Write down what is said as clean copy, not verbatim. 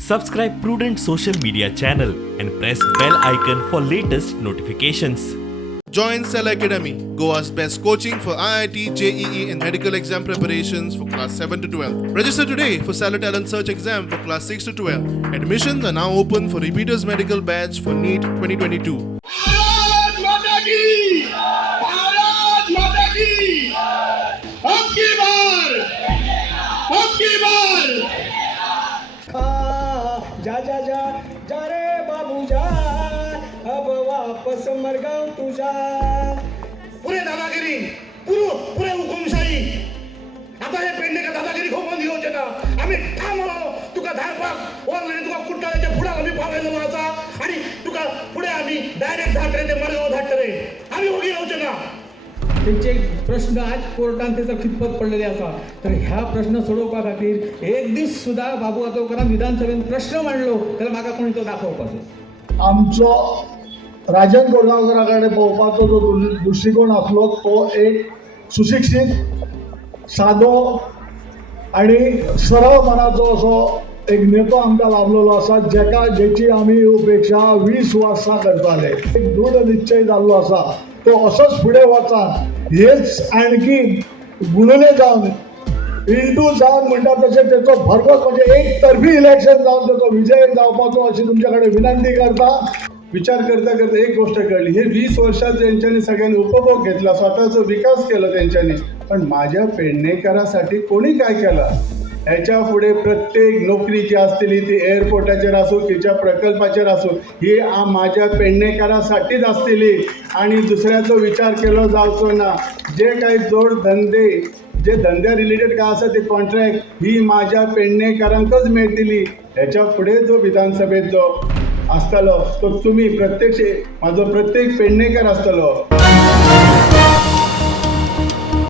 Subscribe Prudent Social Media channel and press bell icon for latest notifications. Join Cell Academy, Goa's best coaching for IIT, JEE and medical exam preparations for class 7 to 12. Register today for Cell Talent Search exam for class 6 to 12. Admissions are now open for repeaters medical batch for NEET 2022. Bharat माता की, भारत माता की, अब की बार जा जा जा जा रे बाबू जा, अब वापस मरगाव तुझा. पुरे दादागिरी, पुरे हुकुमशाही. आता हे पेडणेकर दादागिरी खोपून घेऊचे का आम्ही ठाम आहो. तुका धारपाक ऑनलाईन तुका कुट्टाळ्याच्या फुडाक आम्ही पावलेलो आसा आणि तुका पुढे आम्ही डायरेक्ट धाडटले ते मरगाव धाडटले. आम्ही उगी राहूचे ना. त्यांचे प्रश्न आज कोर्टात त्याचा खितपत पडलेले असा. तर ह्या प्रश्न सोडवपा खातीर एक दीस सुद्धा बाबू आजोकरान विधानसभेत प्रश्न मांडलो जाल्यार म्हाका कोणी तो दाखोवपाचो. आमचो राजन कोरगांवकरा कडेन पळोवपाचो जो दृश्टिकोन आसलो तो एक सुशिक्षीत सादो आणि सरळ मनाचो असो एक नेतो आमकां लाभलेलो आसा जेची आमी उपेक्षा 20 वर्सां करताले. एक दृढ निश्चय जाल्लो आसा तो असोच फुडें वचा. हेच आणखी गुणले जावन इंटू जावन म्हणटा तशें तेचो भरघोस म्हणजे एक तर्फी इलेक्शन जावन तेचो विजय जावपाचो अशी तुमचे कडेन विनंती करता. विचार करता करता एक गोष्ट कळली, हे 20 वर्षात त्यांच्यानी सगळ्यांनी उपभोग घेतला, स्वतःचा विकास केला त्यांच्यानी. पण माझ्या पेडणेकरांसाठी कोणी काय केलं? ह्याच्या पुढे प्रत्येक नोकरी जी असलेली ती एअरपोर्टाचेर असो खंयच्या प्रकल्पाचेर असो ही माझ्या पेडणेकरांसाठीच असलेली आणि दुसऱ्याचो विचार केलो जावचो ना. जे काही जोड धंदे जे धंद्या रिलेटेड काय आसा ते कॉन्ट्रॅक्ट ही माझ्या पेडणेकरांकच मेळटली. ह्याच्या पुढे जो विधानसभेत जो आसतलो तो तुम्ही प्रत्यक्ष माझो प्रत्येक पेडणेकर आसतलो.